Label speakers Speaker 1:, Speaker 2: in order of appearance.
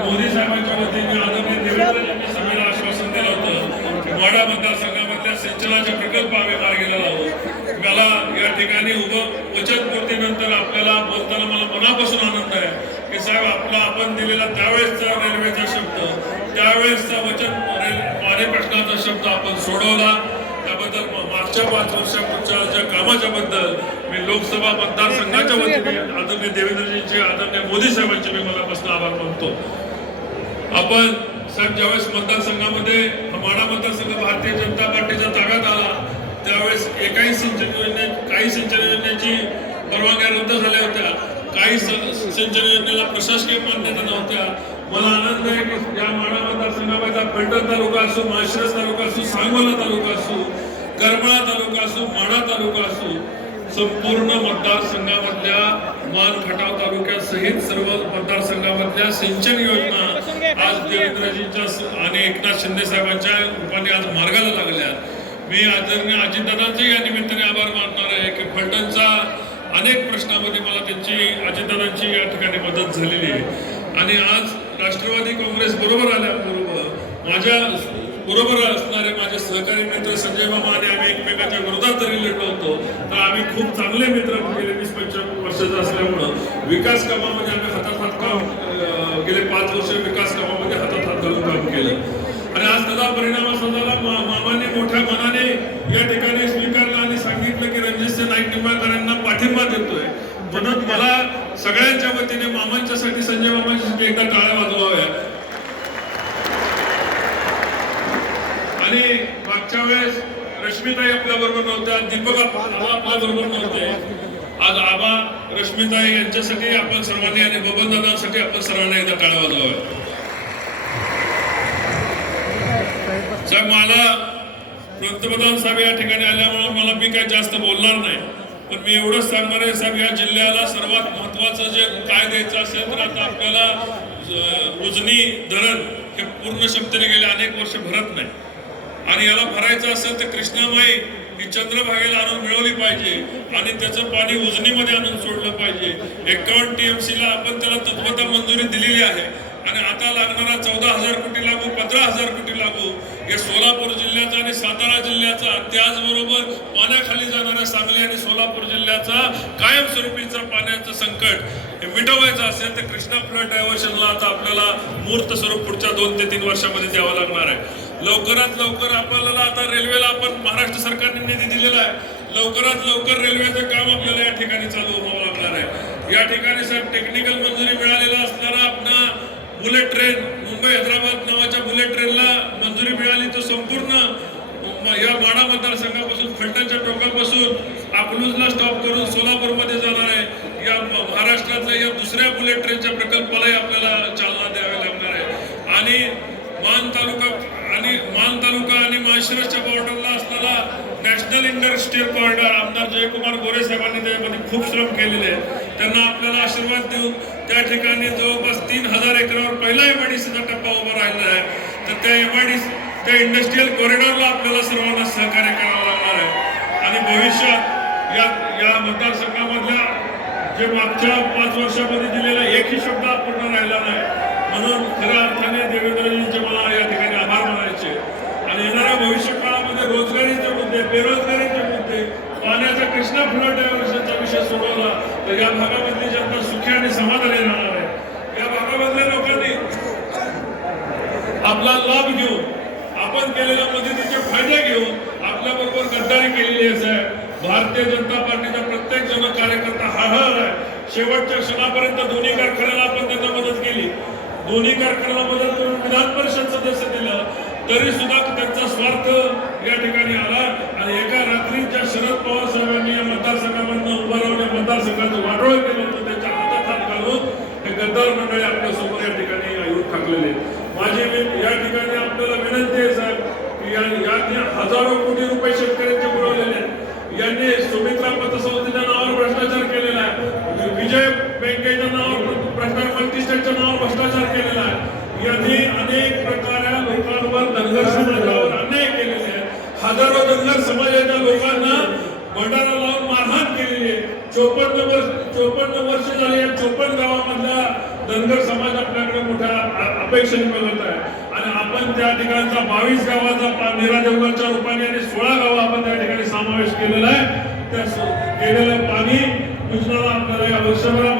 Speaker 1: मोदी साहेबांच्या वतीने आदरणीय देवेंद्र यांनी सभेला आश्वासन दिलं होतं. की वाडा मतदारसंघामधल्या सिंचनाचे प्रकल्प आम्ही मार्गीला लावू मला या ठिकाणी उभं वचन पूर्तीनंतर आपल्याला बोलताना मला मनापासून आनंद आहे की साहेब आपला आपण दिलेला त्यावेळेसचा रेल्वेचा शब्द त्यावेळेसचा वचन रेल- पाणी शब्द आपण सोडवला. त्याबद्दल मागच्या पाच वर्षापूर्वीच्या ज्या कामाच्या बद्दल मी लोकसभा मतदारसंघाच्या वतीने आदरणीय देवेंद्रजींचे आदरणीय मोदी साहेबांचे मी मनापासून आभार मानतो. आपण साहेब ज्यावेळेस मतदारसंघामध्ये माढा मतदारसंघ भारतीय जनता पार्टीच्या ताब्यात आला त्यावेळेस एकाही सिंचन योजने काही सिंचन योजनेची परवानग्या रद्द झाल्या होत्या काही सिंचन योजनेला प्रशासकीय मान्यता नव्हत्या. मला आनंद आहे की या माढा मतदारसंघामध्ये फलटण तालुका असो माळशिरस तालुका असो सांगोला तालुका असो करमाळा तालुका असो माढा तालुका असो संपूर्ण मतदारसंघामधल्या मान खटाव तालुक्यासहित सर्व मतदारसंघामधल्या सिंचन योजना आज देवेंद्रजींच्या आणि एकनाथ शिंदे साहेबांच्या रूपाने आज मार्गाला लागल्या मी आदरणीय अजितदादांचे या निमित्ताने आभार मानणार आहे की फलटणचा अनेक प्रश्नामध्ये मला त्यांची अजितदादांची या ठिकाणी मदत झालेली आहे. आणि आज राष्ट्रवादी काँग्रेस बरोबर आल्याबरोबर माझ्या बरोबर असणारे माझे सहकारी मित्र संजय मामा आणि आम्ही एकमेकाच्या विरोधात जरी लढलो होतो. तर आम्ही खूप चांगले मित्र गेले वीस पंचवीस वर्षाचं असल्यामुळं. विकास कामामध्ये आम्ही हातात हात काम गेले पाच वर्ष विकास कामामध्ये हातात हात घालून काम केलं. आणि आज त्याचा परिणाम असा झाला मा- मामाने मोठ्या मनाने या ठिकाणी स्वीकारलं आणि सांगितलं की रणजित नाईक निंबाळकरांना पाठिंबा देतोय. म्हणून मला सगळ्यांच्या वतीने मामांच्यासाठी संजय मामांच्यासाठी एकदा टाळ्या वाजवाव्या. आणि मागच्या वेळेस रश्मिताई आपल्या बरोबर नव्हत्या. दीपक आपल्या बरोबर नव्हते. आज आबा रश्मिताई यांच्यासाठी आपण सर्वांनी आणि बबन दादांसाठी आपण सर्वांनी एकदा टाळा वाजवाव्या साहेब मला पंतप्रधान साहेब या ठिकाणी आल्यामुळे मला मी काही जास्त बोलणार नाही. पण मी एवढंच सांगणार आहे साहेब या जिल्ह्याला सर्वात महत्वाचं जे काय द्यायचं असेल तर आता आपल्याला उजनी धरण हे पूर्ण क्षमतेने गेले. अनेक वर्ष भरत नाही. आणि याला भरायचं असेल तर कृष्णामाई ही चंद्रभागेला आणून मिळवली पाहिजे आणि त्याचं पाणी उजनीमध्ये आणून सोडलं पाहिजे. एकावन्न टीएमसी ला आपण त्याला तत्वता मंजुरी दिलेली आहे. आणि आता लागणारा चौदा हजार कोटी लागू पंधरा हजार कोटी लागू हे सोलापूर जिल्ह्याचा आणि सातारा जिल्ह्याचा त्याचबरोबर पाण्याखाली जाणाऱ्या सांगली आणि सोलापूर जिल्ह्याचा कायमस्वरूपीचा पाण्याचं संकट हे मिटवायचं असेल तर कृष्णा फ्लड डायव्हर्शनला आता आपल्याला मूर्त स्वरूप पुढच्या दोन ते तीन वर्षामध्ये द्यावं लागणार आहे. लवकरात लवकर आपल्याला आता रेल्वेला आपण महाराष्ट्र सरकारने निधी दिलेला आहे. लवकरात लवकर रेल्वेचं काम आपल्याला या ठिकाणी चालू व्हावं लागणार आहे. या ठिकाणी साहेब टेक्निकल मंजुरी मिळालेला असणारा आपला बुलेट ट्रेन मुंबई हैदराबाद नावाच्या बुलेट ट्रेनला मंजुरी मिळाली. तो संपूर्ण या माडा मतदारसंघापासून फलटणच्या टोकापासून अकलूजला स्टॉप करून सोलापूरमध्ये जाणार आहे. या महाराष्ट्रातल्या या दुसऱ्या बुलेट ट्रेनच्या प्रकल्प आपल्याला चालना द्यावी लागणार आहे आणि मान तालुका आणि मान तालुका आणि माळशिरसच्या बॉर्डरला असणारा नॅशनल इंडस्ट्रीयल कॉरिडॉर आमदार जयकुमार गोरे साहेबांनी त्यामध्ये खूप श्रम केलेले आहे. त्यांना आपल्याला आशीर्वाद देऊन त्या ठिकाणी जवळपास तीन हजार एकरावर पहिला एमआयडीसीचा टप्पा उभा राहिला आहे. तर त्या एमआयडीसी त्या इंडस्ट्रियल कॉरिडॉरला आपल्याला सर्वांना सहकार्य करावं लागणार आहे. आणि भविष्यात या या मतदारसंघामधल्या जे मागच्या पाच वर्षामध्ये दिलेला एकही शब्द पूर्ण राहिला नाही. म्हणून खऱ्या अर्थाने देवेंद्रजींचे मला या ठिकाणी आभार मानायचे. आणि येणाऱ्या भविष्य काळामध्ये रोजगारीचे मुद्दे बेरोजगारीचे मुद्दे पाण्याचा कृष्णा फ्लड डायव्हर्शनचा विषय सोडवला तर या भागामधली जनता सुखी आणि समाधानी राहणार आहे या भागामधल्या लोकांनी आपला लाभ घेऊन आपण केलेल्या मदतीचे फायदे घेऊन आपल्या बरोबर गद्दारी केलेली आहे भारतीय जनता पार्टीचा प्रत्येक जण कार्यकर्ता हळहळ आहे. शेवटच्या क्षणापर्यंत दोन्ही कारखान्याला आपण त्यांना मदत केली. दोन्ही कारखान्याला मदत करून विधान परिषद सदस्य दिलं. तरी सुद्धा त्यांचा स्वार्थ या ठिकाणी आला आणि एका रात्री ज्या शरद पवार साहेबांनी या मतदारसंघामधनं उभं राहून या मतदारसंघाचं वाटोळ केलं होतं त्याच्या हातात हात घालून हे गद्दार मंडळी आपल्यासमोर या ठिकाणी येऊन ठाकलेले आहेत. माझी वि- या ठिकाणी आपल्याला विनंती आहे साहेब की या यांनी हजारो कोटी रुपये शेतकऱ्यांचे बुडवलेले आहेत यांनी सुमित्रा पतसंस्थेच्या नावावर भ्रष्टाचार केलेला आहे विजय बँकेच्या नावावर भ्रष्टाचार मल्टीस्टेटच्या नावावर भ्रष्टाचार केलेला आहे यांनी अनेक प्रकारे लोकांवर धनगर समाजावर अन्याय केलेले आहेत हजारो धनगर समाजाच्या लोकांना भंडारा लावून मारहाण केलेली आहे. चोपन्न वर्ष चोपन्न वर्ष झाली या चोपन्न गावामधला धनगर समाज आपल्याकडे मोठ्या अपेक्षेने बघत आहे. आणि आपण त्या ठिकाणचा बावीस गावाचा पा- जंगलच्या रूपाने आणि सोळा गाव आपण त्या ठिकाणी समावेश केलेला आहे. त्या केलेलं पाणी योजनाला आपल्याला या वर्षभरामध्ये